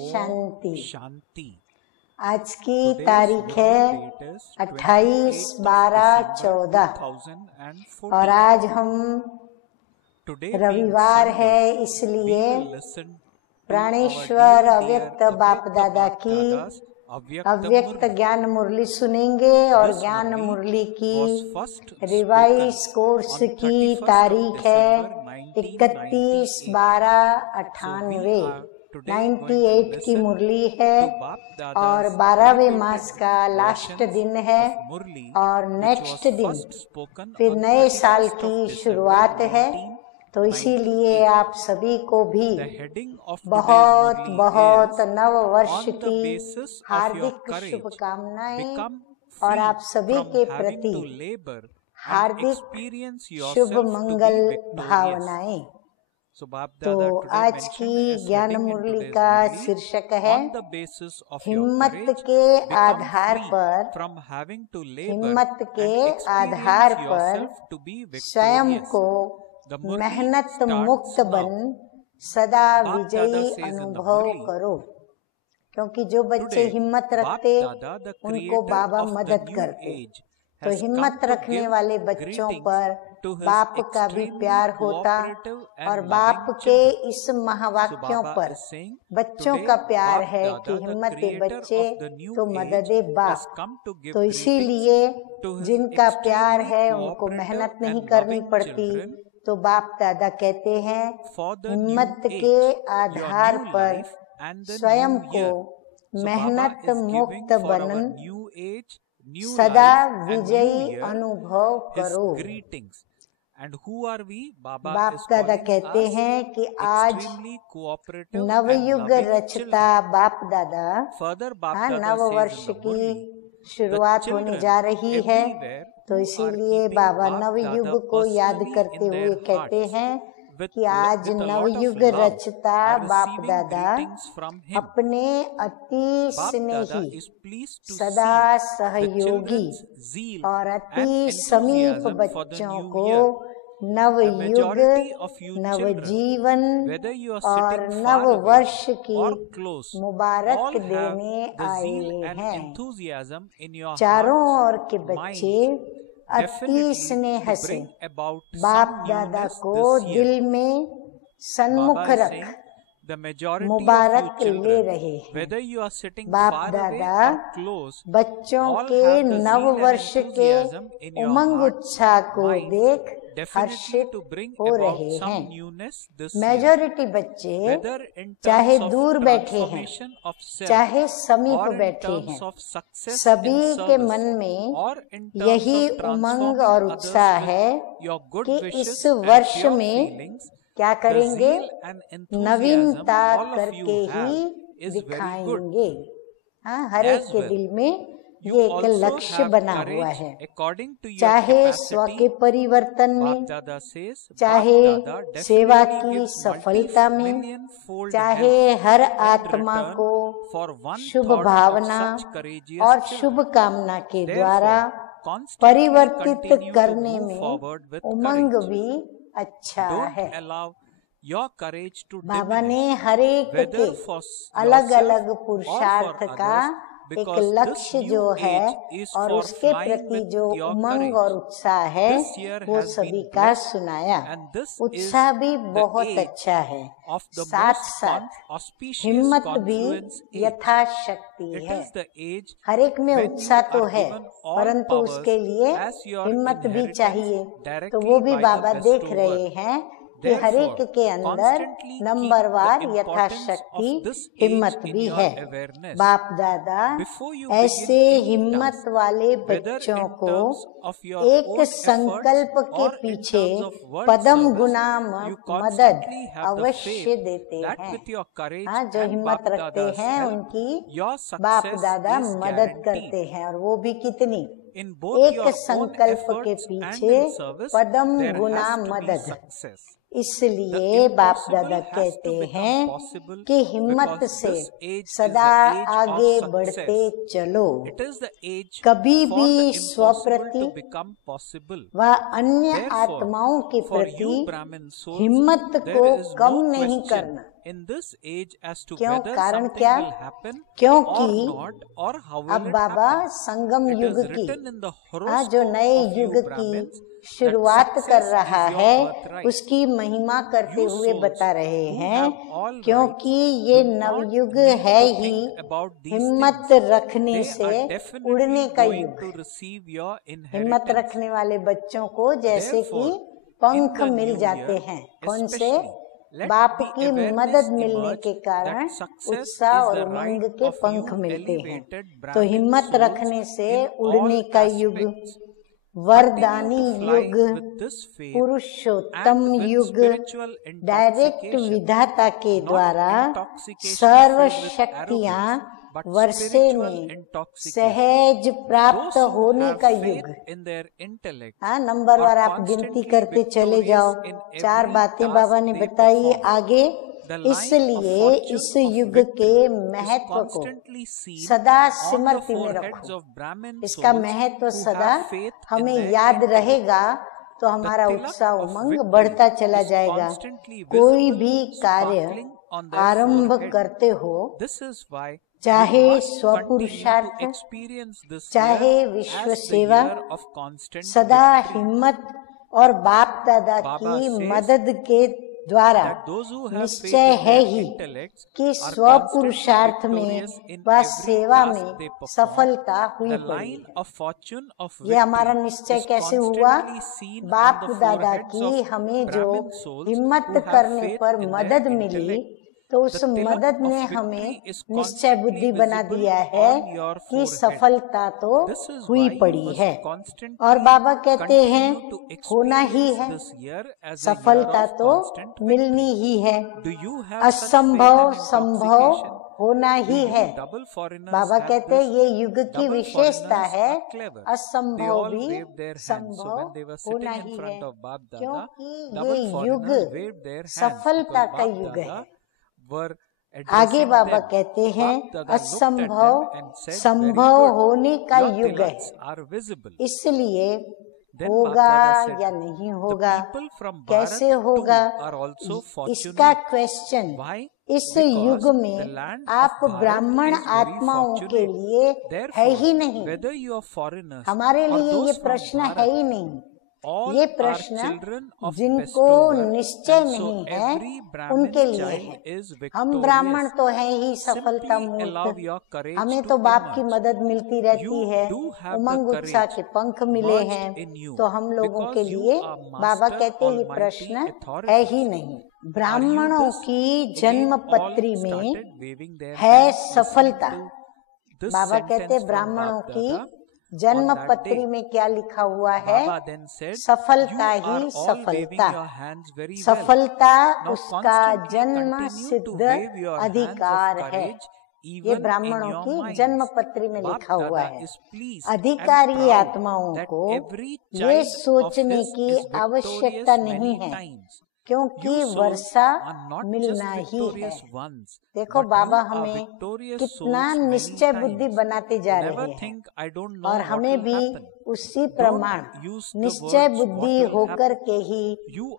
शांति। शांति। आज की तारीख है 28/12/14 और आज हम रविवार है, इसलिए प्राणेश्वर अव्यक्त बाप दादा की अव्यक्त ज्ञान मुरली सुनेंगे। और ज्ञान मुरली की रिवाइज कोर्स की तारीख है 31/12/98 98 की मुरली है और 12वें मास का लास्ट दिन है और नेक्स्ट दिन फिर नए साल की शुरुआत है। तो इसीलिए आप सभी को भी बहुत बहुत नव वर्ष की हार्दिक शुभकामनाएं और आप सभी के प्रति हार्दिक शुभ मंगल भावनाएं। तो आज की ज्ञान मुरली का शीर्षक है हिम्मत के आधार पर स्वयं को मेहनत मुक्त बन सदा विजयी अनुभव करो। क्योंकि जो बच्चे हिम्मत रखते उनको बाबा मदद करते। तो हिम्मत रखने वाले बच्चों पर बाप का भी प्यार होता और बाप के इस महावाक्यों पर बच्चों का प्यार है कि हिम्मते बच्चे तो मददे बाप। तो इसीलिए जिनका प्यार है उनको मेहनत नहीं करनी पड़ती। तो बाप दादा कहते हैं हिम्मत के आधार पर स्वयं को मेहनत मुक्त बनन सदा विजयी अनुभव करो। बाप दादा कहते हैं कि आज नवयुग रचता बाप दादा, नव वर्ष की शुरुआत होने जा रही है। तो इसीलिए बाबा नवयुग को याद करते हुए कहते हैं कि आज नवयुग रचता बाप दादा अपने अति स्नेही, सदा सहयोगी और अति समीप बच्चों को नवयुग, नवजीवन और नव वर्ष की मुबारक देने आए हैं। चारों ओर के बच्चे अति स्नेह से बाप दादा को दिल में सन्मुख रख मुबारक ले रहे हैं। बाप दादा बच्चों के नव वर्ष के उमंग उत्साह को देख हर्षित हो रहे हैं। मेजॉरिटी बच्चे चाहे दूर बैठे हैं चाहे समीप बैठे हैं, सभी के मन में यही उमंग और उत्साह है कि इस वर्ष में क्या करेंगे, नवीनता करके ही दिखाएंगे। हर एक के दिल में ये एक लक्ष्य बना हुआ है। चाहे स्व के परिवर्तन में, चाहे सेवा की सफलता में, चाहे हर आत्मा को शुभ भावना और शुभ कामना के द्वारा परिवर्तित करने में उमंग भी अच्छा है। बाबा ने हर एक के अलग अलग पुरुषार्थ का एक लक्ष्य जो है और उसके प्रति जो उमंग और उत्साह है वो सभी का सुनाया। उत्साह भी बहुत अच्छा है, साथ साथ हिम्मत भी यथाशक्ति है। हर एक में उत्साह तो है परंतु उसके लिए हिम्मत भी चाहिए। तो वो भी बाबा देख रहे हैं कि हर एक के अंदर नंबरवार यथाशक्ति हिम्मत भी है। बाप दादा ऐसे हिम्मत वाले बच्चों को एक संकल्प के पीछे पदम गुना मदद अवश्य देते हैं। जो हिम्मत रखते हैं उनकी बाप दादा मदद करते हैं, और वो भी कितनी, एक संकल्प के पीछे पदम गुना मदद। इसलिए बाप दादा कहते हैं कि हिम्मत से सदा आगे बढ़ते चलो। कभी भी स्वप्रति व अन्य आत्माओं के प्रति हिम्मत को कम नहीं करना। क्यों? कारण क्या? क्योंकि अब बाबा संगम युग की जो नए युग की शुरुआत कर रहा है उसकी महिमा करते हुए बता रहे हैं, क्योंकि ये नवयुग है ही हिम्मत रखने से उड़ने का युग। हिम्मत रखने वाले बच्चों को जैसे कि पंख मिल जाते हैं। कौन से? बाप की मदद मिलने के कारण उत्साह और उमंग के पंख मिलते हैं। तो हिम्मत रखने से उड़ने का युग, वरदानी युग, पुरुषोत्तम युग, डायरेक्ट विधाता के द्वारा सर्व शक्तियां वर्षे में सहज प्राप्त होने का युग। नंबरवार आप गिनती करते चले जाओ। 4 बातें बाबा ने बताई आगे। इसलिए इस युग के महत्व को सदा स्मृति में रखो। इसका महत्व सदा हमें याद रहेगा तो हमारा उत्साह उमंग बढ़ता चला जाएगा। कोई भी कार्य आरंभ करते हो, चाहे स्वपुरुषार्थ, चाहे विश्व सेवा, सदा हिम्मत और बाप दादा की मदद के द्वारा निश्चय है ही कि स्वपुरुषार्थ में व सेवा में सफलता हुई पड़ी। ये हमारा निश्चय कैसे हुआ? बाप दादा की हमें जो हिम्मत करने पर मदद मिली, तो उस मदद ने हमें निश्चय बुद्धि बना दिया है कि सफलता तो हुई पड़ी है। और बाबा कहते हैं होना ही है, सफलता तो मिलनी ही है, असंभव संभव होना ही है। बाबा कहते हैं ये युग की विशेषता है, असंभव भी संभव होना ही है, क्योंकि ये युग सफलता का युग है। आगे बाबा कहते हैं असंभव संभव होने का युग है। इसलिए होगा या नहीं होगा, कैसे होगा, इसका क्वेश्चन इस युग में आप ब्राह्मण आत्माओं के लिए है ही नहीं। हमारे लिए ये प्रश्न है ही नहीं। ये प्रश्न जिनको निश्चय नहीं है उनके लिए है। हम ब्राह्मण तो हैं ही सफलता मूर्त, हमें तो बाप की मदद मिलती रहती है, उमंग उत्साह के पंख मिले हैं, तो हम लोगों के लिए बाबा कहते ये प्रश्न है ही नहीं। ब्राह्मणों की जन्म पत्री में है सफलता। बाबा कहते ब्राह्मणों की जन्म पत्री में क्या लिखा हुआ है? सफलता ही सफलता। सफलता उसका जन्म सिद्ध अधिकार है। ये ब्राह्मणों की जन्म पत्री में लिखा हुआ है। अधिकारी आत्माओं को ये सोचने की आवश्यकता नहीं है, क्योंकि वर्षा मिलना ही है। देखो बाबा हमें कितना निश्चय बुद्धि बनाते जा रहे हैं, और हमें भी उसी प्रमाण निश्चय बुद्धि होकर के ही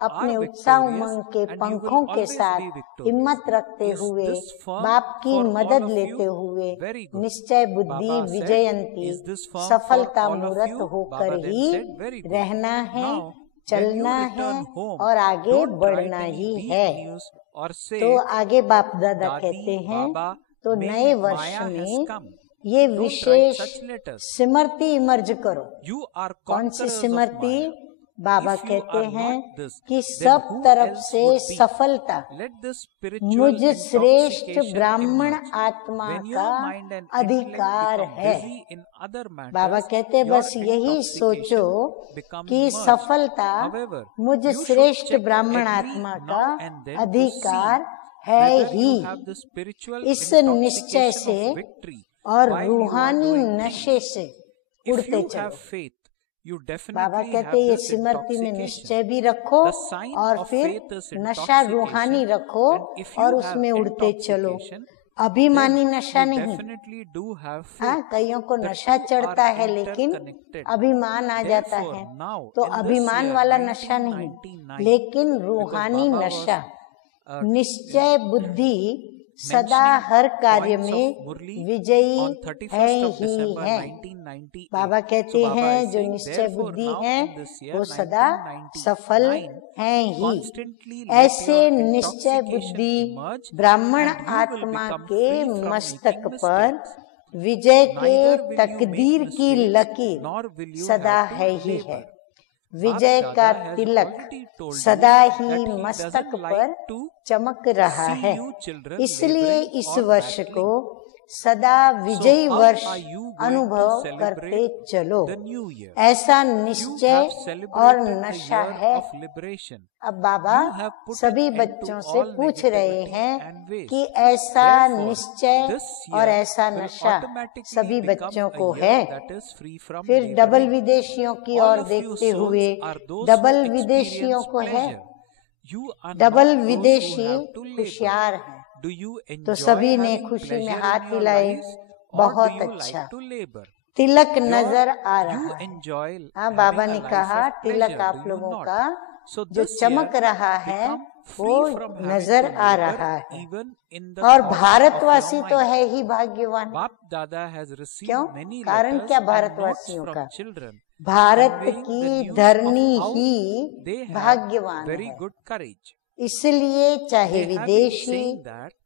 अपने उत्साह उमंग के पंखों के साथ हिम्मत रखते हुए, बाप की मदद लेते हुए, निश्चय बुद्धि विजयंती सफलता मूर्त होकर ही रहना है, चलना है और आगे बढ़ना ही है। तो आगे बाप दादा कहते हैं तो नए वर्ष में ये विशेष स्मृति इमर्ज करो। कौन सी स्मृति? बाबा कहते हैं कि सब तरफ से सफलता मुझ श्रेष्ठ ब्राह्मण आत्मा का अधिकार है। बाबा कहते हैं बस यही सोचो कि सफलता मुझ श्रेष्ठ ब्राह्मण आत्मा का अधिकार है ही। इस निश्चय से और रूहानी नशे से उड़ते चलो। बाबा कहते ये स्मृति में निश्चय भी रखो और फिर नशा रूहानी रखो और उसमें उड़ते चलो। अभिमानी नशा नहीं। हाँ, कईयों को नशा चढ़ता है लेकिन अभिमान आ जाता है, तो अभिमान वाला नशा नहीं, लेकिन रूहानी नशा। निश्चय बुद्धि सदा हर कार्य में विजयी है ही है। बाबा कहते हैं जो निश्चय बुद्धि है वो सदा सफल है ही। ऐसे निश्चय बुद्धि ब्राह्मण आत्मा के मस्तक पर विजय के तकदीर की लकीर सदा है ही है। विजय का तिलक सदा ही मस्तक पर चमक रहा है। इसलिए इस वर्ष को सदा विजयी वर्ष अनुभव करते चलो, ऐसा निश्चय और नशा है। अब बाबा सभी बच्चों से पूछ रहे हैं कि ऐसा निश्चय और ऐसा नशा सभी बच्चों को है। फिर डबल विदेशियों की ओर देखते हुए, डबल विदेशियों को है, डबल विदेशी होशियार है। तो सभी ने खुशी में हाथ हिलाए। बहुत अच्छा, तिलक नजर आ रहा है। हाँ, बाबा ने कहा तिलक आप लोगों का जो चमक रहा है वो नजर आ रहा है। और भारतवासी तो है ही भाग्यवान। क्यों? कारण क्या भारतवासियों का? भारत की धरनी ही भाग्यवान है। इसलिए चाहे विदेशी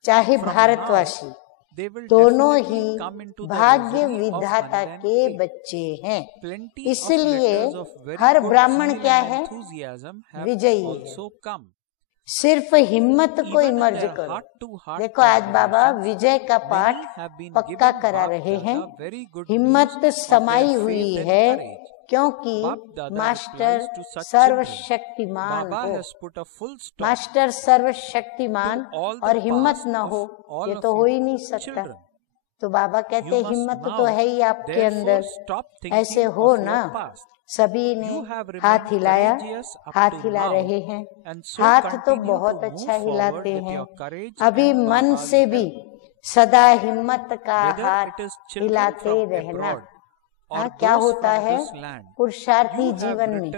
चाहे भारतवासी दोनों ही भाग्य विधाता के बच्चे हैं। इसलिए हर ब्राह्मण क्या है? विजयी है। सिर्फ हिम्मत को इमर्ज करो। देखो आज बाबा विजय का पाठ पक्का करा रहे हैं। हिम्मत समाई हुई है क्योंकि मास्टर सर्वशक्तिमान हो। मास्टर सर्वशक्तिमान और हिम्मत न हो ये तो हो ही नहीं सकता। तो बाबा कहते हिम्मत तो है ही आपके अंदर। ऐसे हो ना। सभी ने हाथ हिलाया, हाथ हिला रहे हैं। हाथ तो बहुत अच्छा हिलाते हैं। अभी मन से भी सदा हिम्मत का हाथ हिलाते रहना। क्या होता है पुरुषार्थी जीवन में,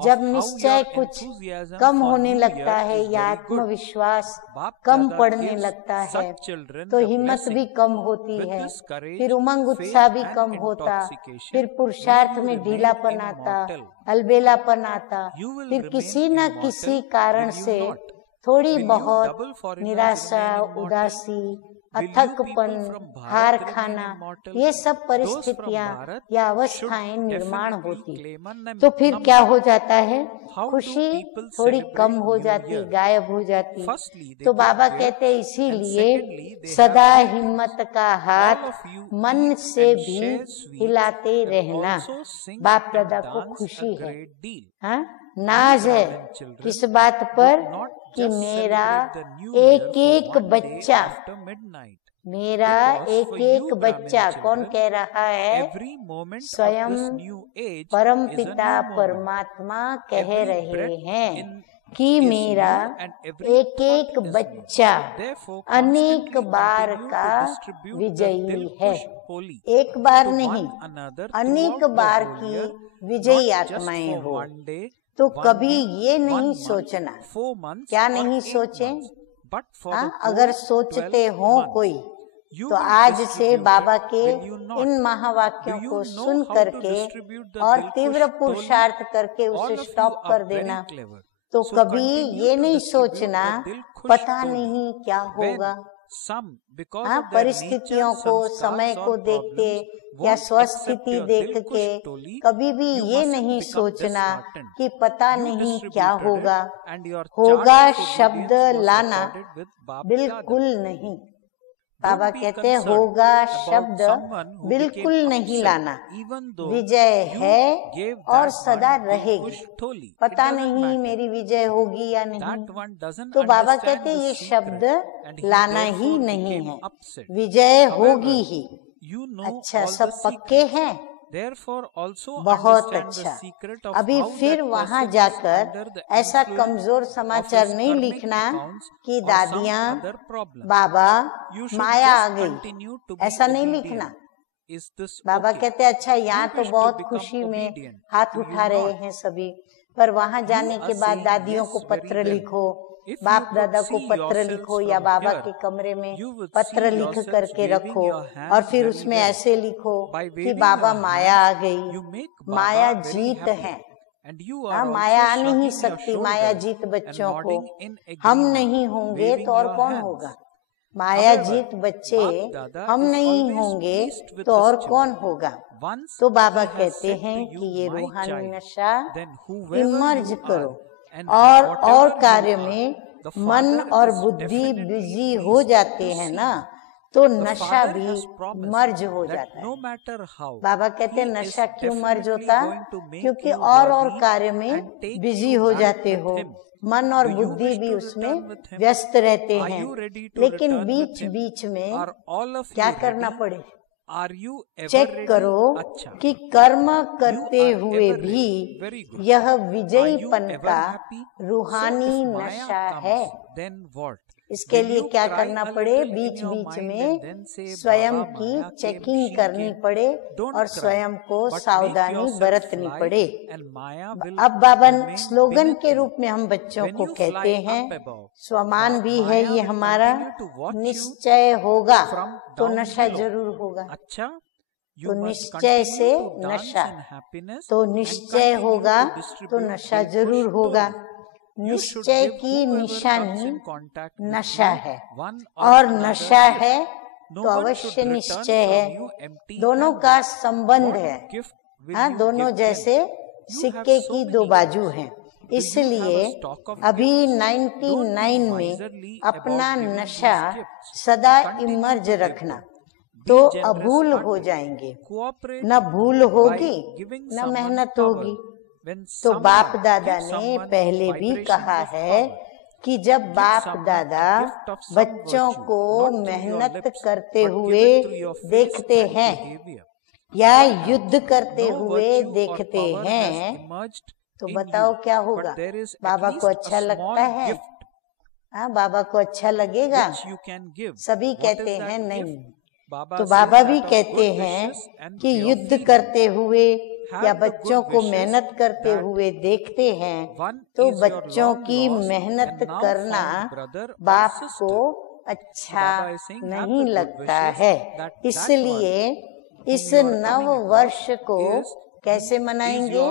जब निश्चय कुछ कम होने लगता है या आत्मविश्वास कम पड़ने लगता है तो हिम्मत भी कम होती है, फिर उमंग उत्साह भी कम होता, फिर पुरुषार्थ में ढीलापन आता, अलबेलापन आता, फिर किसी न किसी कारण से थोड़ी बहुत निराशा, उदासी, अथकपन, हार खाना, ये सब परिस्थितियां या अवस्थाएं निर्माण होती। तो फिर क्या हो जाता है? खुशी थोड़ी कम हो जाती, गायब हो जाती। तो बाबा कहते इसीलिए सदा हिम्मत का हाथ मन से भी हिलाते रहना। बाप दादा को खुशी है, हाँ नाज है किस बात पर कि मेरा एक एक बच्चा, मेरा एक एक बच्चा, कौन कह रहा है? स्वयं परम पिता परमात्मा कह रहे हैं कि मेरा एक एक बच्चा अनेक बार का विजयी है। एक बार नहीं, अनेक बार की विजयी आत्माएं हो। तो कभी ये नहीं सोचना, क्या नहीं सोचे? अगर सोचते हो कोई तो आज से बाबा के इन महावाक्यों को सुन करके और तीव्र पुरुषार्थ करके उसे स्टॉप कर देना। तो कभी ये नहीं सोचना पता नहीं क्या होगा। परिस्थितियों को, समय को देखते या स्वस्थिति देख के कभी भी ये नहीं सोचना कि पता नहीं क्या होगा। होगा शब्द लाना बिल्कुल नहीं। बाबा कहते होगा शब्द बिल्कुल नहीं लाना। विजय है और सदा रहेगी। पता नहीं मेरी विजय होगी या नहीं, तो बाबा कहते ये शब्द लाना ही नहीं है, विजय होगी ही। अच्छा, सब पक्के हैं, बहुत अच्छा। अभी फिर वहाँ जाकर ऐसा कमजोर समाचार नहीं लिखना कि दादियाँ बाबा माया आ गई, ऐसा नहीं लिखना। बाबा कहते अच्छा यहाँ तो बहुत खुशी में हाथ उठा रहे हैं सभी, पर वहाँ जाने के बाद दादियों को पत्र लिखो बाप दादा को पत्र लिखो या बाबा के कमरे में पत्र लिख करके रखो और फिर उसमें ऐसे लिखो कि बाबा माया आ गई, माया जीत है। हाँ, माया आ नहीं सकती, माया जीत बच्चों को, हम नहीं होंगे तो और कौन होगा? माया जीत बच्चे हम नहीं होंगे तो और कौन होगा? तो बाबा कहते हैं कि ये रूहानी नशा इमर्ज करो और कार्य में मन और बुद्धि बिजी हो जाते हैं ना, तो नशा भी मर्ज हो जाता है। बाबा कहते हैं नशा क्यों मर्ज होता? क्योंकि और कार्य में बिजी हो जाते हो, मन और बुद्धि भी उसमें व्यस्त रहते हैं, लेकिन बीच बीच में क्या करना पड़े? चेक करो कि कर्म करते हुए भी यह विजयीपन का रूहानी नशा है। इसके लिए क्या करना पड़े? बीच बीच में स्वयं की चेकिंग करनी पड़े और स्वयं को सावधानी बरतनी पड़े। अब बाबा स्लोगन के रूप में हम बच्चों को कहते हैं, स्वमान भी है ये हमारा, निश्चय होगा तो नशा जरूर होगा। तो निश्चय से नशा, तो निश्चय होगा तो नशा जरूर होगा। निश्चय की निशानी नशा है और नशा है तो अवश्य निश्चय है। दोनों का संबंध है। हाँ, दोनों जैसे सिक्के की दो बाजू हैं। इसलिए अभी 99 में अपना नशा सदा इमर्ज रखना, तो अभूल हो जाएंगे, न भूल होगी न मेहनत होगी। तो बाप दादा ने पहले भी कहा है कि जब बाप दादा बच्चों को मेहनत करते हुए देखते हैं या युद्ध करते हुए देखते हैं, तो बताओ क्या होगा? बाबा को अच्छा लगता है? हाँ, बाबा को अच्छा लगेगा? सभी कहते हैं नहीं। तो बाबा भी कहते हैं कि युद्ध करते हुए या बच्चों को मेहनत करते हुए देखते हैं, तो बच्चों की मेहनत करना बाप को अच्छा नहीं लगता है। इसलिए इस नव वर्ष को कैसे मनाएंगे?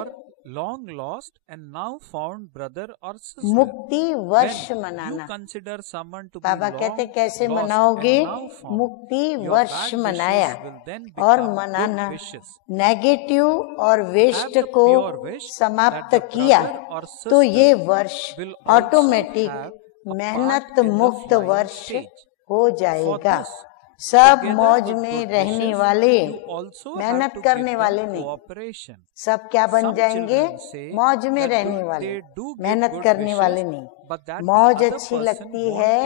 long lost and now found brother or sister. मुक्ति वर्ष मनाना। बाबा कहते कैसे मनाओगे? मुक्ति वर्ष मनाया और मनाना, नेगेटिव और वेस्ट को समाप्त किया तो ये वर्ष ऑटोमेटिक मेहनत मुक्त वर्ष हो जाएगा। सब मौज में रहने वाले, मेहनत करने वाले नहीं। सब क्या बन जाएंगे? मौज में रहने वाले, मेहनत करने वाले नहीं। मौज अच्छी लगती है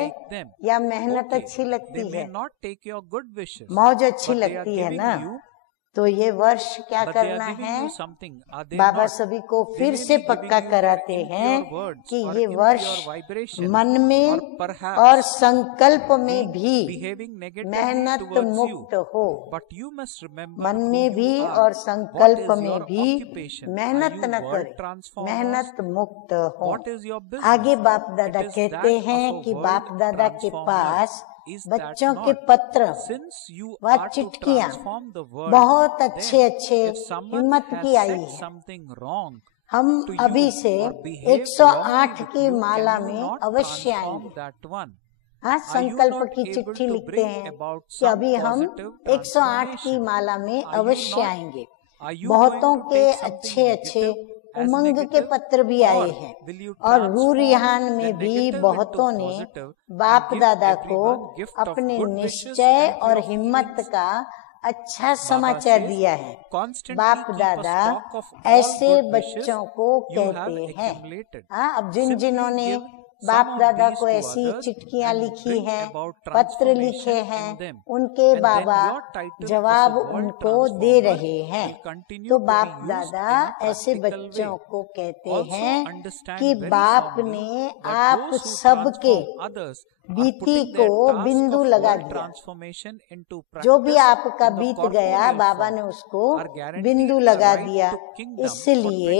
या मेहनत अच्छी लगती है? मौज अच्छी लगती है ना। तो ये वर्ष क्या करना है? बाबा सभी को फिर से पक्का कराते हैं कि ये वर्ष मन में और संकल्प में भी मेहनत मुक्त हो। मन में भी और संकल्प में भी मेहनत न करे, मेहनत मुक्त हो। आगे बाप दादा कहते हैं कि बाप दादा के पास बच्चों के पत्र व चिट्ठियाँ बहुत अच्छे हिम्मत की आई है। हम अभी से 108 की माला में अवश्य आएंगे। हाँ, संकल्प की चिट्ठी लिखते हैं कि अभी हम 108 की माला में अवश्य आएंगे। बहुतों के अच्छे उमंग के पत्र भी आए हैं और रूरिहान में भी बहुतों ने बाप दादा को अपने निश्चय और हिम्मत का अच्छा समाचार दिया है। बाप दादा ऐसे बच्चों को कहते हैं। हाँ, अब जिन्होंने बाप दादा को ऐसी चिट्ठियाँ लिखी हैं, पत्र लिखे हैं, उनके बाबा जवाब उनको दे रहे हैं। तो बाप दादा ऐसे बच्चों को कहते हैं कि बाप ने आप सबके बीती को बिंदु लगा दिया। जो भी आपका बीत गया बाबा ने उसको बिंदु लगा दिया। इसलिए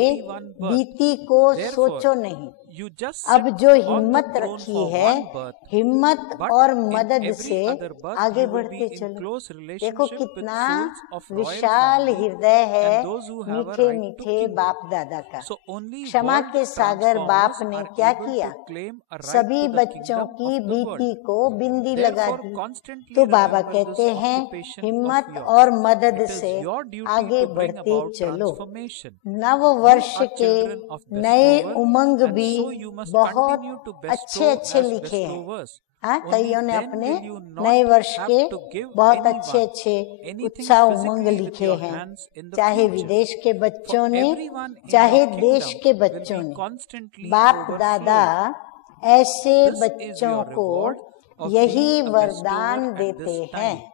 बीती को सोचो नहीं, You just अब sit जो on the हिम्मत throne रखी for है, one birth, हिम्मत but और in मदद every से other birth आगे you will बढ़ते be in चलो। close देखो relationship with कितना souls of royal Vishal family हृदय है and those who have a मीठे right to मीठे kingdom. बाप दादा का। So only क्षमा world के सागर बाप transformers ने are क्या able किया? to claim a right सभी to the बच्चों kingdom की of the world. बीती को बिंदी लगा Therefore, दी। constantly तो बाबा remember कहते this हैं occupation हिम्मत of yours. और मदद It is से your duty आगे to bring बढ़ते about चलो। transformation. नव वर्ष You are के children of नए bestower, उमंग and भी so you must बहुत continue to अच्छे bestow अच्छे as लिखे हैं। bestowers. हाँ, Only कईयों ने then अपने will you not नए वर्ष have के to give बहुत anyone अच्छे अच्छे anything उत्साह उमंग physically with लिखे your हैं, hands in the चाहे future. विदेश के बच्चों For ने everyone in चाहे your देश kingdom के will बच्चों be ने। constantly बाप दादा overflowing. ऐसे This is बच्चों your को reward of यही being a वरदान bestower at देते this हैं। time.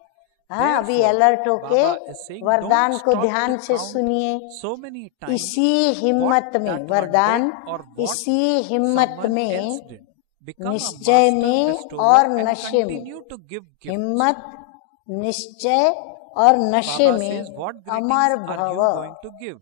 हाँ, अभी Therefore, अलर्ट होके Baba is saying, वरदान don't को stop ध्यान to से count सुनिए। so many times इसी हिम्मत what में that one वरदान, did or what इसी हिम्मत someone में, else did. Become a निश्चय master में bestower और and नशे में। continue to give gifts. हिम्मत, निश्चय और नशे Baba में says, what greetings Amar are भव। you going to give?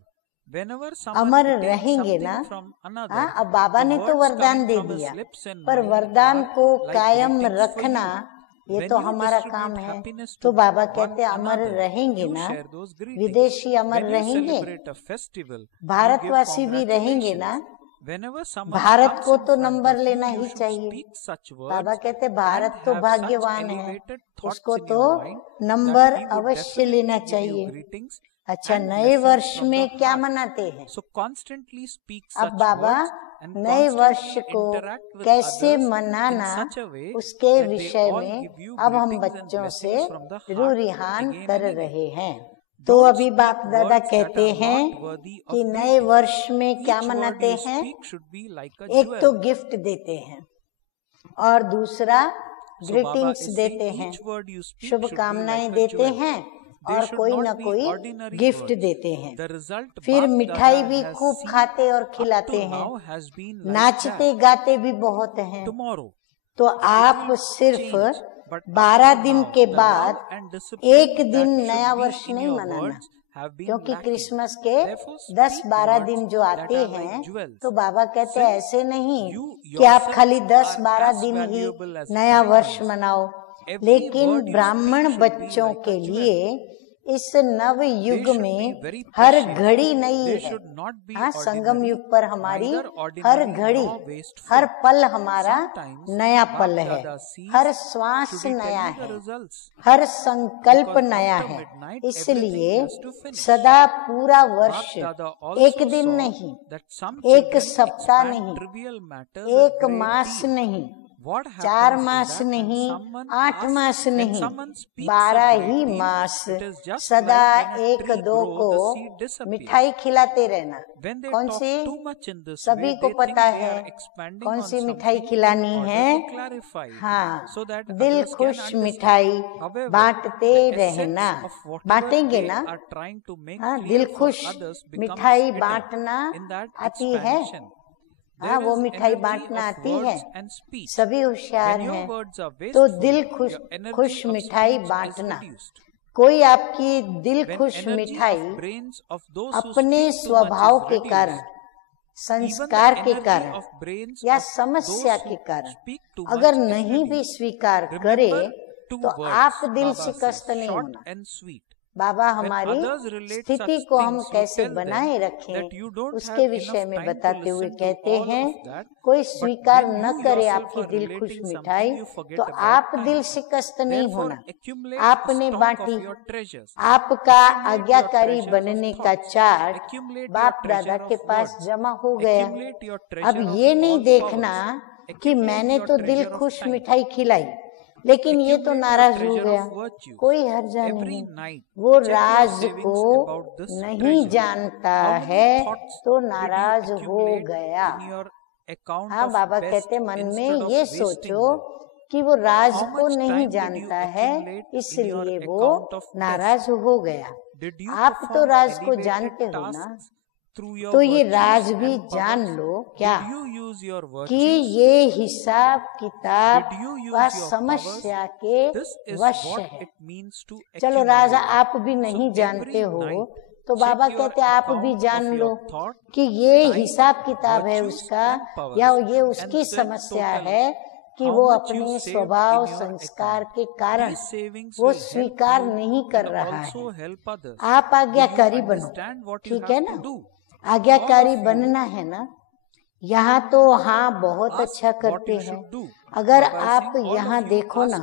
Whenever someone Amar takes रहेंगे something ना। from another, हाँ, अब बाबा the ने तो words वरदान coming दे from his दिया, lips and पर mind वरदान are को like कायम greetings for रखना you. ये When तो you हमारा distribute काम है। happiness तो to बाबा one कहते अमर another, रहेंगे you ना, share those greetings. विदेशी अमर When you रहेंगे, celebrate a festival, you give भारतवासी भी रहेंगे ना। congratulations. Whenever someone Bharat comes को in तो front नंबर of you, लेना you ही should चाहिए। speak such बाबा words कहते and भारत तो have such भाग्यवान है, elevated thoughts उसको in तो your mind number that he would अवश्य लेना definitely give you चाहिए। greetings अच्छा, and नए blessings वर्ष from में the क्या heart. मनाते हैं? So constantly speak अब such बाबा words and नए वर्ष constantly को interact with कैसे others in मनाना, such a way उसके that they विषय all में give you अब हम greetings and बच्चों से blessings from the heart रूरिहान again कर and again. रहे हैं। तो Don't अभी speak बाप दादा words that कहते are हैं not worthy of कि नए greeting. वर्ष में क्या Each word मनाते you हैं? speak should be like a एक तो jewel. गिफ्ट देते हैं और दूसरा So Baba ग्रीटिंग्स is देते saying हैं, each word you speak should be शुभकामनाएं like a देते jewel. हैं They और should कोई not न be कोई ordinary गिफ्ट words. देते हैं। The result फिर Bap मिठाई Dada भी has खूब seen खाते और up खिलाते to हैं, now has been like नाचते that. गाते भी बहुत हैं। Tomorrow तो it आप will सिर्फ change, but 12 up to दिन now, के the बाद love and discipline एक दिन that नया should be वर्ष in नहीं your मनाना, words have been क्योंकि lacking. क्रिसमस के Therefore, 10-12 speak दिन words जो that आते are हैं, like jewels. तो बाबा कहते हैं Since ऐसे नहीं you कि आप yourself खाली are 10-12 as दिन ही valuable as नया वर्ष diamonds, मनाओ, every लेकिन word you ब्राह्मण speak should be बच्चों like के a jewel. लिए इस नव They युग should be में very हर precious. घड़ी नई They है। should not be हाँ, संगम ordinary, युग पर हमारी neither हर ordinary घड़ी, nor wasteful. हर पल हमारा Sometimes नया Bap पल है, Dada sees, हर श्वास should he tell नया you the है, results? हर संकल्प Because नया after है। midnight, इसलिए everything has to finish. सदा पूरा Bap वर्ष Dada एक also दिन saw नहीं, that some एक children सप्ताह expand नहीं, trivial matters एक a great मास deal. नहीं, What 4 happens is mass that when नहीं, someone 8 asks, मास when नहीं, someone speaks 12 a he great deal, mass it is just सदा like when a एक tree दो grows, को the seed disappears. मिठाई खिलाते रहना। When they कौन talk C? too much in this सभी way, को they think पता they है are expanding कौन on सी मिठाई something खिलानी in है। order to clarify it, हाँ, so that दिल others can खुश understand. मिठाई However, बांटते the रहना, essence of whatever बांटेंगे they ना। are trying to make हाँ, clear दिल for खुश others becomes मिठाई hidden बांटना in that आती है। expansion. हाँ, There वो is मिठाई energy बांटना of आती है, words and speech. सभी होशियार When your हैं। words are तो wasteful, दिल खुश your energy खुश of मिठाई speech is बांटना, reduced. कोई आपकी दिल When खुश energy मिठाई of brains of those who अपने speak too much स्वभाव is के कारण, reduced, even the संस्कार के energy कारण of brains या of those समस्या who के कारण speak too अगर much is नहीं भी reduced. स्वीकार करे Remember two तो words, आप दिल Baba शिकस्त says, नहीं short होना। and sweet. बाबा When हमारी others relate स्थिति such को हम things, you कैसे tell them बनाए that रखें, you don't have उसके विषय enough में time to बताते हुए listen to कहते all हैं of that. कोई But स्वीकार when न you करे yourself आपकी are दिल खुश relating मिठाई something, you forget तो about आप time. दिल शिकस्त नहीं Therefore, होना। accumulate a आपने stock बांटी, of your treasures. आपका Accumulate your आज्ञाकारी treasures बनने of का thoughts. चार्ट Accumulate बाप your दादा treasure के of पास words. जमा हो गया। Accumulate your अब treasure ये of नहीं all देखना powers. कि Accumulate मैंने your तो दिल treasure of खुश time. मिठाई खिलाई लेकिन ये तो Accumulate your नाराज हो treasure गया, of virtues. कोई हर्जा Every नहीं। night, वो check your राज savings को about this नहीं treasure. जानता How many है thoughts तो did you नाराज हो accumulate गया। in your account हाँ, of बाबा best कहते मन में instead of ये wasting सोचो them? कि वो राज How को much नहीं time did you जानता है accumulate in your इसलिए वो account of best? नाराज हो गया। Did you आप तो perform राज को elevated जानते हो ना, tasks through your तो ये virtues राज भी and जान powers? लो क्या Did you use your कि virtues? ये हिसाब किताब Did you use व your समस्या powers? के This is वश what है। it means to चलो राज accumulate. आप भी नहीं So जानते every हो night, तो बाबा कहते आप भी जान लो कि ये हिसाब किताब है उसका, या ये उसकी समस्या है कि वो अपने स्वभाव संस्कार के कारण वो स्वीकार नहीं कर रहा है। आप आज्ञाकारी बनो, ठीक है ना, आज्ञाकारी बनना है ना। यहाँ तो हाँ बहुत अच्छा करते हैं, अगर आप यहाँ देखो ना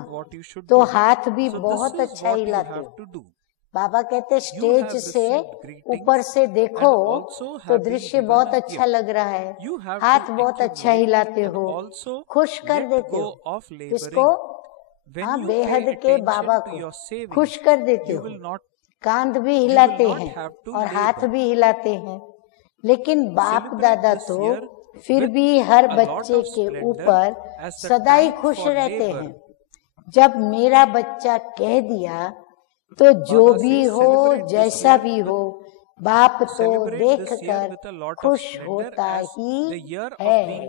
तो हाथ भी बहुत अच्छा हिलाते हो। बाबा कहते स्टेज से ऊपर से देखो तो दृश्य बहुत अच्छा लग रहा है, हाथ बहुत अच्छा हिलाते हो, खुश कर देते हो किसको? हाँ, बेहद के बाबा को खुश कर देते हो। कांध भी हिलाते हैं और हाथ भी हिलाते हैं, लेकिन बाप दादा तो फिर भी हर बच्चे के ऊपर सदा ही खुश रहते हैं। जब मेरा बच्चा कह दिया तो जो भी हो जैसा भी हो, बाप तो देखकर खुश होता ही है।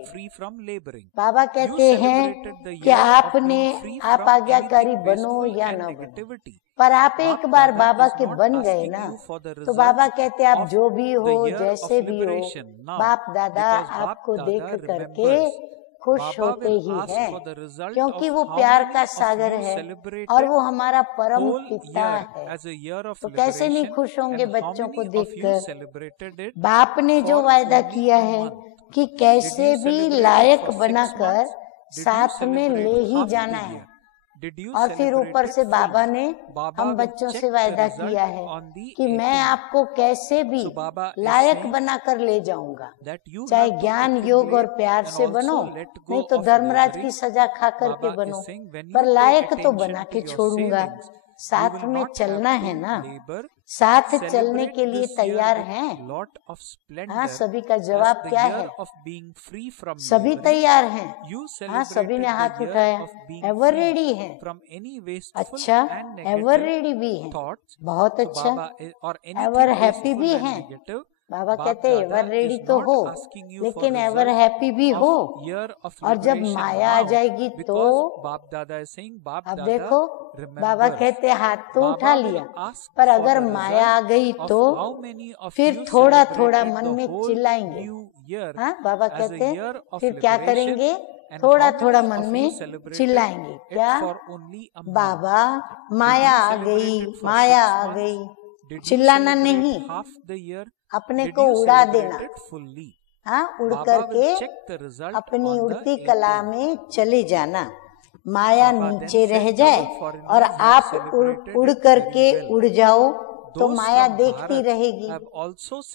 बाबा कहते हैं कि आप आज्ञाकारी बनो या न बनो, पर आप एक बार बाबा के बन गए ना तो बाबा कहते आप जो भी हो जैसे भी हो, बाप दादा आपको देख करके खुश होते ही है, क्योंकि वो प्यार का सागर है और वो हमारा परम पिता है। तो कैसे नहीं खुश होंगे बच्चों को देखकर। बाप ने जो वायदा किया है कि कैसे भी लायक बनाकर साथ में ले ही जाना है, और फिर ऊपर से बाबा ने हम बच्चों से वायदा किया है कि मैं आपको कैसे भी लायक बनाकर ले जाऊंगा, चाहे ज्ञान योग और प्यार से बनो, नहीं तो धर्मराज की सजा खा करके बनो, पर लायक तो बना के छोड़ूंगा। साथ में चलना है ना, साथ चलने के लिए तैयार हैं? हाँ, सभी का जवाब क्या है? सभी तैयार हैं। हाँ, सभी ने हाथ उठाया, एवर रेडी है। अच्छा, एवर रेडी भी है, बहुत अच्छा। एवर हैप्पी भी है। बाबा कहते एवर रेडी तो हो, लेकिन एवर हैप्पी भी हो। और जब माया आ जाएगी तो अब देखो, बाबा कहते हाथ तो उठा लिया, पर अगर माया आ गई तो फिर थोड़ा थोड़ा मन में चिल्लाएंगे। हाँ, बाबा कहते फिर क्या करेंगे? थोड़ा थोड़ा मन में चिल्लाएंगे। क्या? बाबा माया आ गई, माया आ गई। चिल्लाना नहीं, अपने को उड़ा देना। हाँ, उड़ करके अपनी उड़ती कला में चले जाना। माया नीचे रह जाए और आप उड़ करके उड़ जाओ तो माया देखती रहेगी।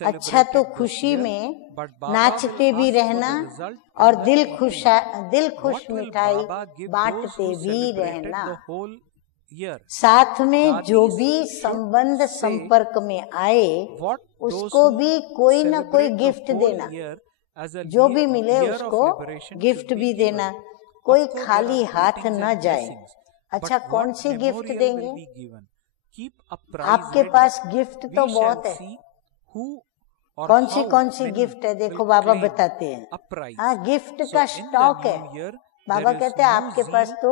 अच्छा, तो खुशी में नाचते भी रहना और दिल खुश मिठाई बांटते भी रहना। साथ में जो भी संबंध संपर्क में आए उसको भी कोई न कोई गिफ्ट देना, जो भी मिले उसको गिफ्ट भी देना, कोई खाली हाथ न जाए। अच्छा, कौन सी गिफ्ट देंगे? आपके पास गिफ्ट तो बहुत है, कौन सी गिफ्ट है? देखो बाबा बताते हैं। हाँ, गिफ्ट का स्टॉक है। बाबा कहते हैं आपके पास तो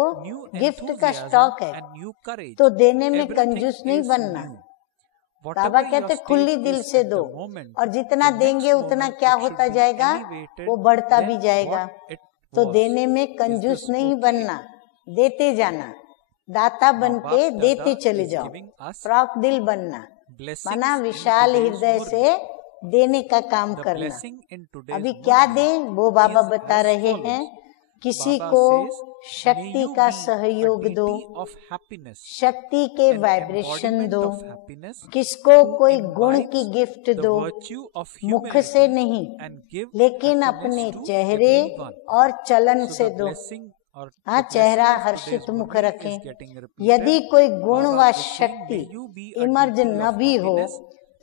गिफ्ट का स्टॉक है, तो देने में कंजूस नहीं बनना। बाबा कहते खुली दिल से दो, और जितना देंगे उतना क्या होता जाएगा? वो बढ़ता भी जाएगा। तो देने में कंजूस नहीं बनना, देते जाना, दाता बन के देते चले जाओ। फ्रॉक दिल बनना, माना विशाल हृदय से देने का काम करना। अभी क्या दें वो बाबा बता रहे हैं। किसी को शक्ति का सहयोग दो, शक्ति के वाइब्रेशन दो, किसको कोई गुण की गिफ्ट दो, मुख से नहीं लेकिन अपने चेहरे और चलन से दो। हाँ, चेहरा हर्षित मुख रखें। यदि कोई गुण व शक्ति इमर्ज न भी हो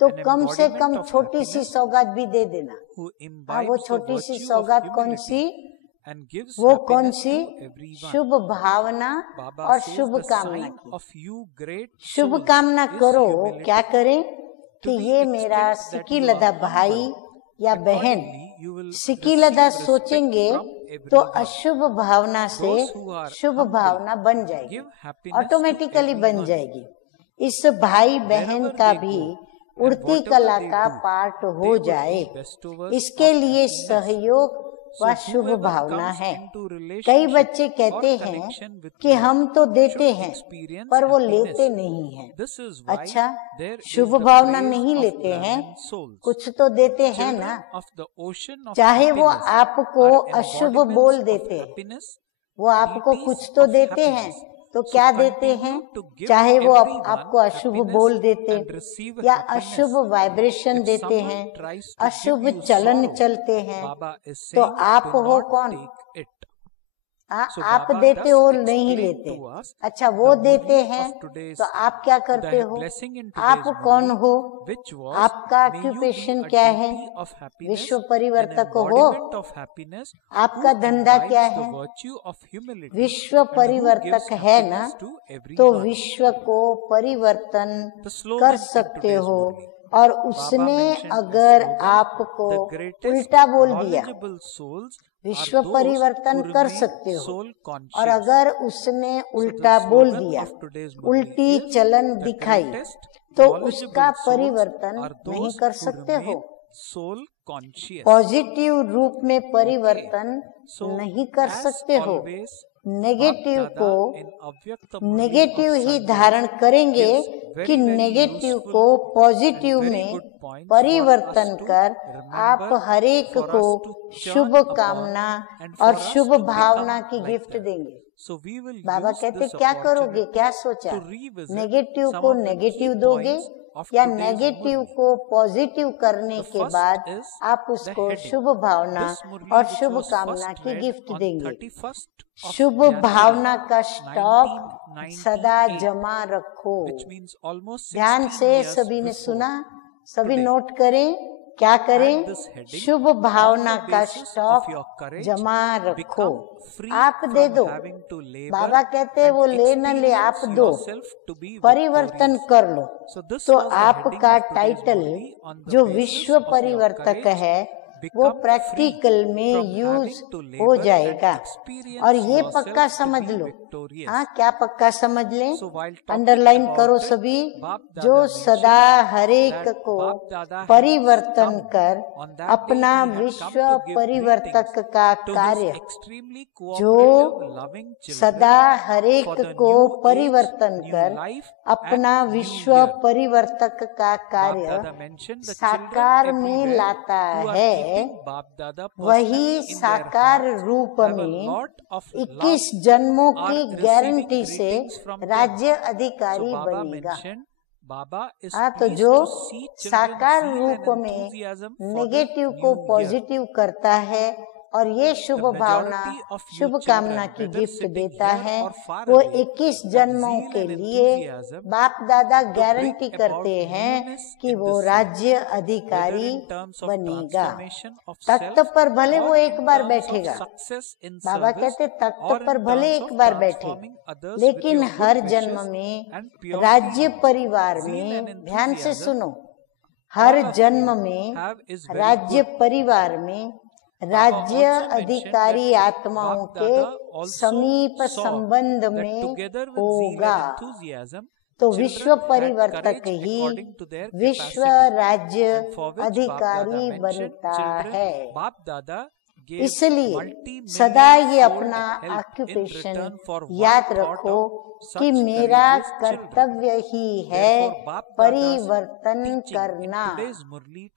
तो कम से कम छोटी सी सौगात भी दे देना। हाँ, वो छोटी सी सौगात कौन सी? वो कौन सी? शुभ भावना और शुभ कामना की। शुभ कामना करो। क्या करें कि ये मेरा सिकीलदा भाई या बहन, सिकीलदा सोचेंगे तो अशुभ भावना से शुभ भावना बन जाएगी, ऑटोमेटिकली बन जाएगी। इस भाई बहन का भी उड़ती कला का पार्ट हो जाए। इसके लिए सहयोग व शुभ भावना है। कई बच्चे कहते हैं कि हम तो देते हैं पर वो लेते नहीं हैं। अच्छा, शुभ भावना नहीं लेते हैं, कुछ तो देते हैं ना। चाहे वो आपको अशुभ बोल देते हैं, वो आपको कुछ तो देते हैं। तो क्या देते हैं? चाहे वो आपको अशुभ बोल देते या अशुभ वाइब्रेशन देते हैं, अशुभ चलन चलते हैं, तो आप हो कौन? आप देते हो, नहीं लेते। अच्छा, वो देते हैं तो आप क्या करते हो? आप कौन हो? आपका ऑक्यूपेशन क्या है? विश्व परिवर्तक हो। आपका धंधा क्या है? विश्व परिवर्तक है ना, तो विश्व को परिवर्तन कर सकते हो। और उसने अगर आपको उल्टा बोल दिया, विश्व परिवर्तन कर सकते हो। और अगर उसने उल्टा बोल दिया, उल्टी चलन दिखाई, तो उसका परिवर्तन नहीं कर सकते हो। पॉजिटिव रूप में परिवर्तन नहीं कर सकते हो। नेगेटिव को नेगेटिव ही धारण करेंगे कि नेगेटिव को पॉजिटिव में परिवर्तन कर आप हर एक को शुभ कामना और शुभ भावना की गिफ्ट देंगे। बाबा कहते क्या करोगे? क्या सोचा? नेगेटिव को नेगेटिव दोगे या नेगेटिव को पॉजिटिव करने के बाद आप उसको शुभ भावना और शुभ कामना की गिफ्ट देंगे। शुभ भावना का स्टॉक सदा जमा रखो। ध्यान से सभी ने सुना, सभी नोट करें। क्या करें? शुभ भावना का स्टॉक जमा रखो। आप दे दो। बाबा कहते हैं वो ले न ले, आप दो, परिवर्तन कर लो। तो आपका टाइटल जो विश्व परिवर्तक है वो प्रैक्टिकल में यूज हो जाएगा। और ये पक्का समझ लो। हाँ, क्या पक्का समझ लें? अंडरलाइन करो सभी। जो सदा हरेक को परिवर्तन कर अपना विश्व परिवर्तक का कार्य, जो सदा हरेक को परिवर्तन कर अपना विश्व परिवर्तक का कार्य साकार में लाता है, वही साकार रूप में 21 जन्मों की गारंटी से राज्य अधिकारी बनेगा। तो जो साकार रूप में नेगेटिव को पॉजिटिव करता है और ये शुभ भावना शुभ कामना की गिफ्ट देता है, वो 21 जन्मों के लिए बाप दादा गारंटी करते हैं कि वो राज्य अधिकारी बनेगा। तख्त पर भले वो एक बार बैठेगा, बाबा कहते तख्त पर भले एक बार बैठे, लेकिन हर जन्म में राज्य परिवार में, ध्यान से सुनो, हर जन्म में राज्य परिवार में राज्य अधिकारी आत्माओं के समीप संबंध में होगा। तो विश्व परिवर्तक ही विश्व राज्य अधिकारी बनता है। इसलिए सदा ये अपना ऑक्यूपेशन याद रखो कि मेरा कर्तव्य ही है परिवर्तन करना।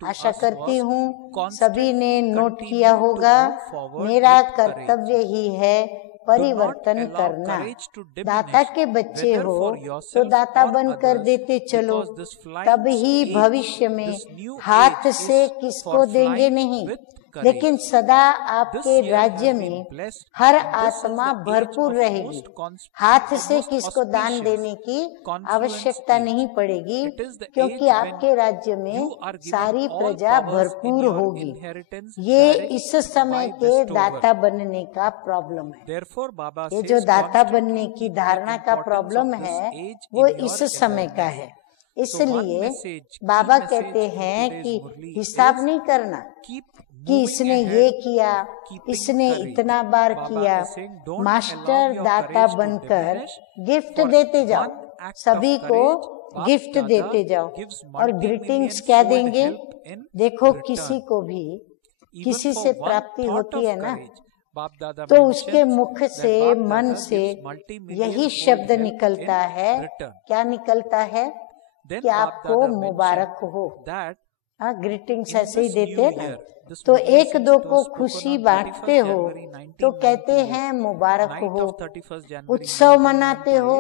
आशा करती हूँ सभी ने नोट किया होगा, मेरा कर्तव्य ही है परिवर्तन करना। दाता के बच्चे हो तो दाता बन कर देते चलो, तब ही भविष्य में हाथ से किसको देंगे नहीं, लेकिन सदा आपके राज्य में हर आत्मा भरपूर रहेगी। हाथ से किसको दान देने की आवश्यकता नहीं पड़ेगी, क्योंकि आपके राज्य में सारी प्रजा भरपूर होगी। ये इस समय के दाता बनने का प्रॉब्लम है। ये जो दाता बनने की धारणा का प्रॉब्लम है वो इस समय का है। इसलिए बाबा कहते हैं कि हिसाब नहीं करना कि इसने ये किया, इसने इतना बार किया। मास्टर दाता बनकर गिफ्ट देते जाओ, सभी को गिफ्ट देते जाओ। और ग्रीटिंग्स क्या देंगे? देखो किसी को भी किसी से प्राप्ति होती है ना, तो उसके मुख से मन से यही शब्द निकलता है। क्या निकलता है? कि आपको मुबारक हो। ग्रीटिंग्स ऐसे ही देते हैं ना। तो एक दो को खुशी बांटते हो तो कहते हैं मुबारक हो। उत्सव मनाते हो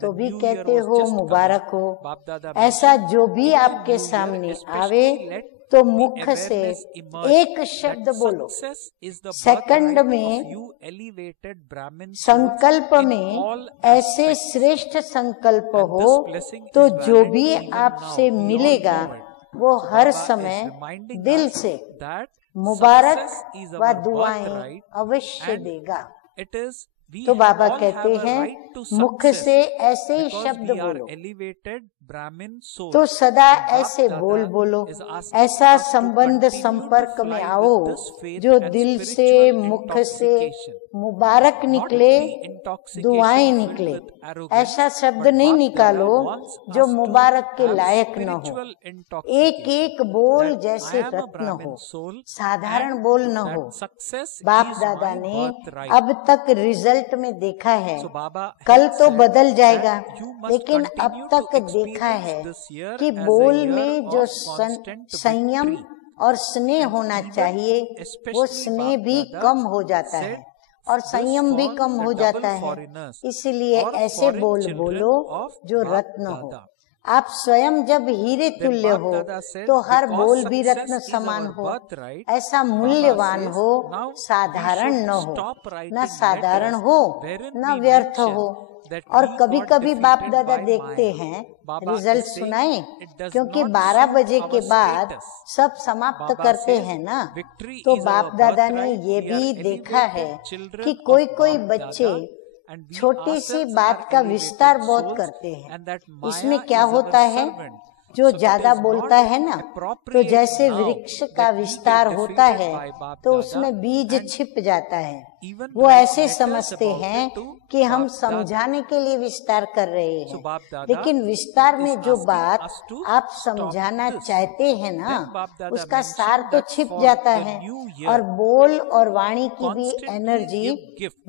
तो भी कहते हो मुबारक हो। ऐसा जो भी आपके सामने आवे तो मुख से एक शब्द बोलो। सेकंड में संकल्प में ऐसे श्रेष्ठ संकल्प हो तो जो भी आपसे मिलेगा वो हर समय दिल से मुबारक व दुआएं अवश्य देगा। तो बाबा कहते हैं मुख से ऐसे ही शब्द बोलो। तो सदा ऐसे बोलो। ऐसा संबंध संपर्क में आओ जो दिल से मुख से मुबारक निकले, दुआएं निकले। ऐसा शब्द नहीं निकालो जो मुबारक के लायक न हो। एक एक बोल जैसे रत्न हो, साधारण बोल न हो। बाप दादा ने अब तक रिजल्ट में देखा है, कल तो बदल जाएगा, लेकिन अब तक देखा है कि बोल में जो संयम और स्नेह होना चाहिए वो स्नेह भी कम हो जाता है और संयम भी कम हो जाता है। इसलिए ऐसे बोल बोलो जो रत्न हो। आप स्वयं जब हीरे तुल्य हो तो हर बोल भी रत्न समान हो। ऐसा मूल्यवान हो, साधारण न हो, न साधारण हो न व्यर्थ हो। और कभी कभी बाप दादा देखते हैं, रिजल्ट सुनाए, क्योंकि 12 बजे के बाद सब समाप्त करते हैं ना। तो बाप दादा ने ये भी देखा है कि कोई कोई बच्चे छोटी सी बात का विस्तार बहुत करते हैं। इसमें क्या होता है, जो ज्यादा बोलता है ना, तो जैसे वृक्ष का विस्तार होता है तो उसमें बीज छिप जाता है। वो ऐसे समझते हैं कि हम समझाने के लिए विस्तार कर रहे हैं, लेकिन विस्तार में जो बात आप समझाना चाहते हैं ना, उसका सार तो छिप जाता है। और बोल और वाणी की भी एनर्जी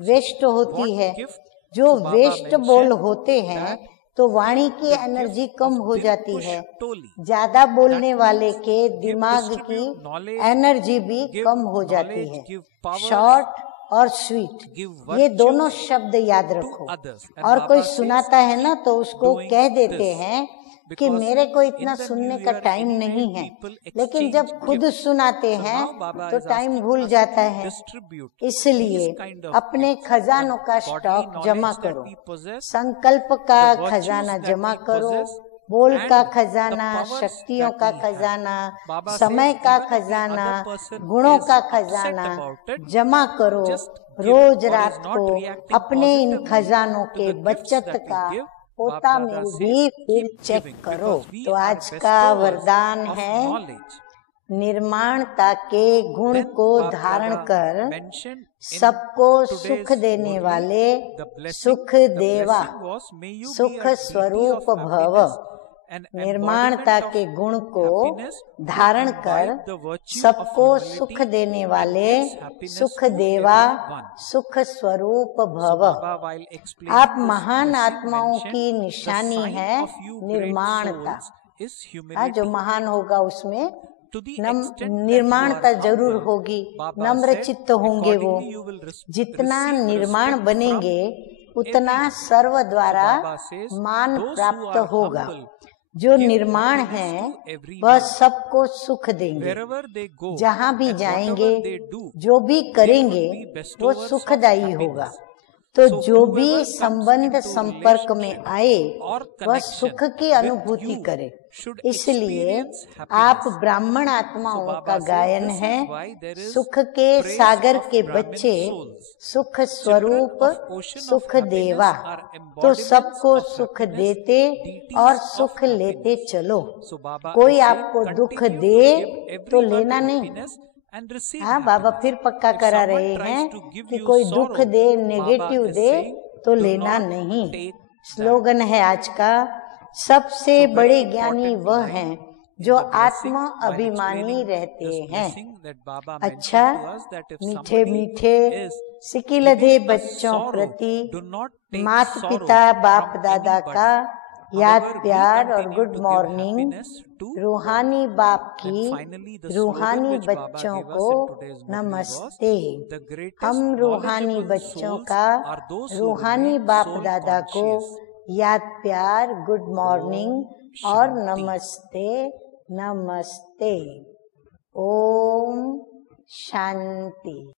वेस्ट होती है। जो वेस्ट बोल होते हैं तो वाणी की एनर्जी कम हो जाती है। ज्यादा बोलने वाले के दिमाग की एनर्जी भी कम हो जाती है। शॉर्ट और स्वीट, ये दोनों शब्द याद रखो। और कोई सुनाता है ना तो उसको कह देते हैं कि मेरे को इतना सुनने का टाइम नहीं है, लेकिन जब खुद सुनाते हैं तो टाइम भूल जाता है। इसलिए अपने खजानों का स्टॉक जमा करो, संकल्प का खजाना जमा करो, बोल का खजाना, शक्तियों का खजाना, समय का खजाना, गुणों का खजाना जमा करो। रोज रात को अपने इन खजानों के बचत का पोता में भी फिर चेक करो। तो आज का वरदान है, निर्माणता के गुण को धारण कर सबको सुख देने वाले सुख देवा सुख स्वरूप भव। निर्माणता के गुण को धारण कर सबको सुख देने वाले सुख देवा सुख स्वरूप भव। आप महान आत्माओं की निशानी है निर्माणता। जो महान होगा उसमें निर्माणता जरूर होगी, नम्र चित्त होंगे वो। जितना निर्माण बनेंगे उतना सर्व द्वारा मान प्राप्त होगा। जो निर्माण है वह सबको सुख देंगे। जहाँ भी जाएंगे, जो भी करेंगे वो सुखदायी होगा। तो जो भी संबंध संपर्क में आए वह सुख की अनुभूति करे। इसलिए आप ब्राह्मण आत्माओं का गायन है। सुख के सागर के बच्चे सुख स्वरूप सुख देवा। तो सबको सुख देते और सुख लेते चलो। कोई आपको दुख दे तो लेना नहीं। हाँ, बाबा फिर पक्का करा रहे हैं कि कोई दुख दे, नेगेटिव दे तो लेना नहीं। स्लोगन है आज का, सबसे बड़े ज्ञानी वह हैं जो आत्मा अभिमानी रहते हैं। अच्छा, मीठे मीठे सिकिलधे बच्चों प्रति माता पिता बाप दादा का याद प्यार और गुड मॉर्निंग। रूहानी बाप की रूहानी बच्चों को नमस्ते। हम रूहानी बच्चों का रूहानी बाप दादा को याद प्यार, गुड मॉर्निंग और नमस्ते नमस्ते। ओम शांति।